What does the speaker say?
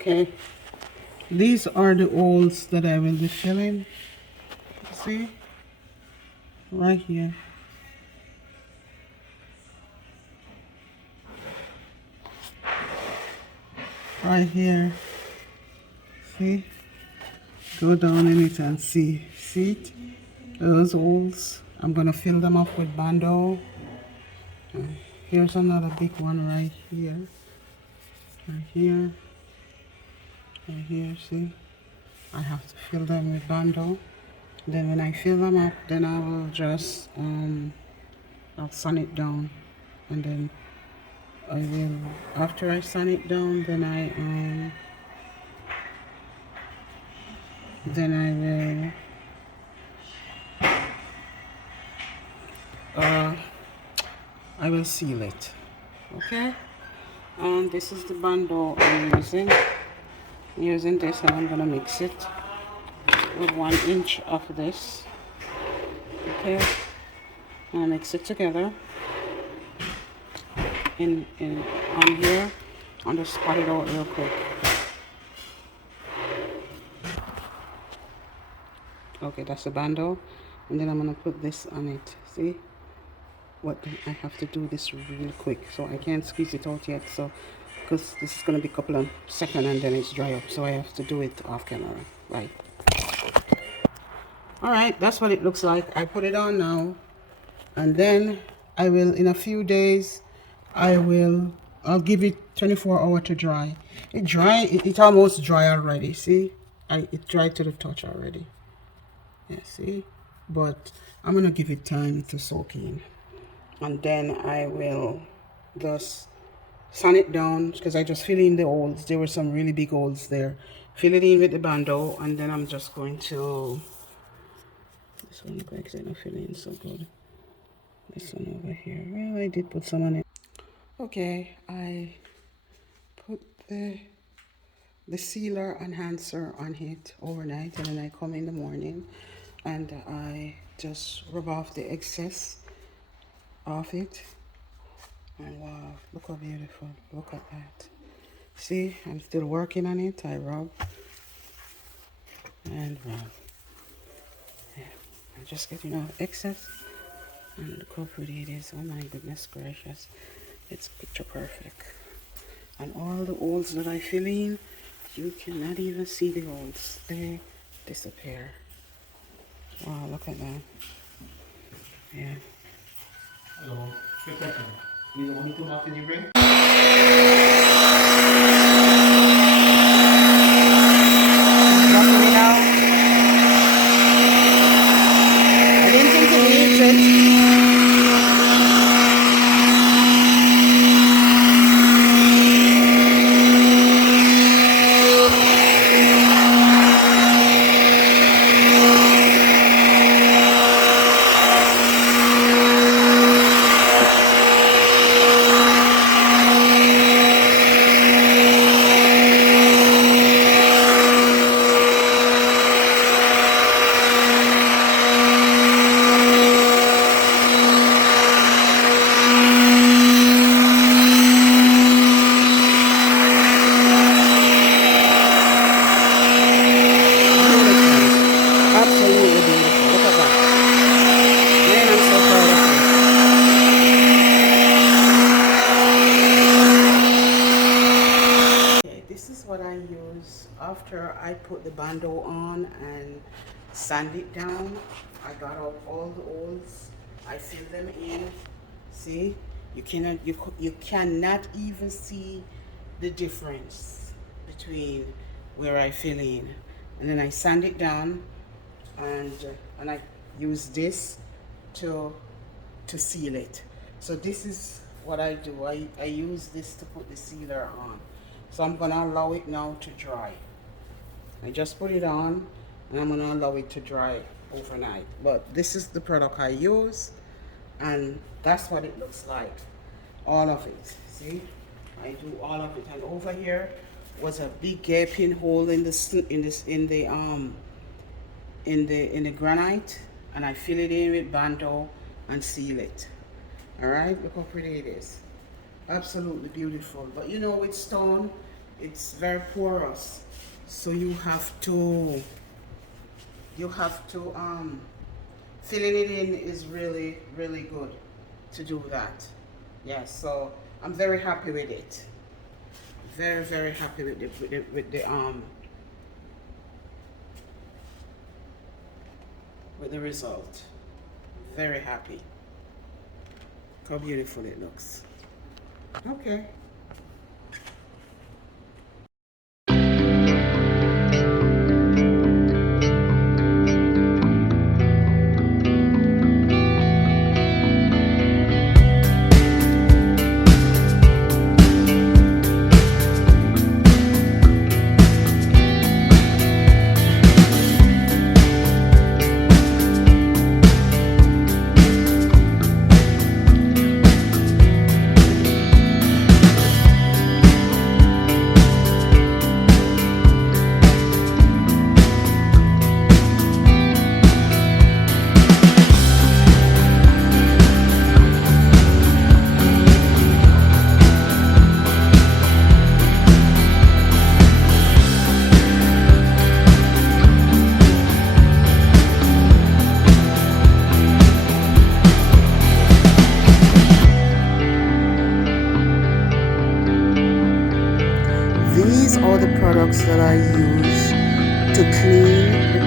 Okay, these are the holes that I will be filling. See, right here. Right here. See, go down in it and see. See it? Those holes. I'm gonna fill them up with bando. Here's another big one right here. Right here. Right here. See, I have to fill them with bando. Then when I fill them up, then I will just I'll sand it down, and then I will, after I sand it down, then I will seal it. Okay, and this is the bando I'm using this, and I'm gonna mix it with 1 inch of this. Okay, and mix it together in on here. I'll just spot it out real quick. Okay, that's the bando, and then I'm gonna put this on it. See what I have to do this really quick, so I can't squeeze it out yet, so because this is gonna be a couple of seconds and then it's dry up, so I have to do it off camera. Right. All right, that's what it looks like. I put it on now, and then I will, in a few days, I'll give it 24 hours to dry. It almost dry already. See, it dried to the touch already. Yeah, see, but I'm gonna give it time to soak in, and then I will just sand it down, because I just fill in the holes. There were some really big holes there. Fill it in with the bando, and then I'm just going to, this one looks like it's not filling so good. This one over here, well, I did put some on it. Okay, I put the sealer enhancer on it overnight, and then I come in the morning and I just rub off the excess of it, and wow, look how beautiful. Look at that. See, I'm still working on it. I rub and rub. Yeah, I'm just getting out excess, and look how pretty it is. Oh my goodness gracious, it's picture perfect. And all the holes that I fill in, you cannot even see the holes. They disappear. Wow, look at that. Yeah. Hello. Quick question. These are the only two muffins you bring? Dropping it out. I didn't think it needs it. Absolutely beautiful. Look at that. Man, I'm so proud of you. Okay, this is what I use after I put the bando on and sand it down. I got out all the holes. I fill them in. See, you cannot even see the difference between where I fill in, and then I sand it down, and I use this to seal it. So this is what I do. I use this to put the sealer on. So I'm gonna allow it now to dry. I just put it on, and I'm gonna allow it to dry overnight. But this is the product I use, and that's what it looks like. All of it. See, I do all of it. And over here was a big gaping hole in the granite, and I fill it in with bando and seal it. All right, look how pretty it is. Absolutely beautiful. But you know, with stone, It's very porous, so you have to filling it in is really really good to do that. Yes, so I'm very happy with it. Very very happy with the result. Very happy. How beautiful it looks. Okay. These are the products that I use to clean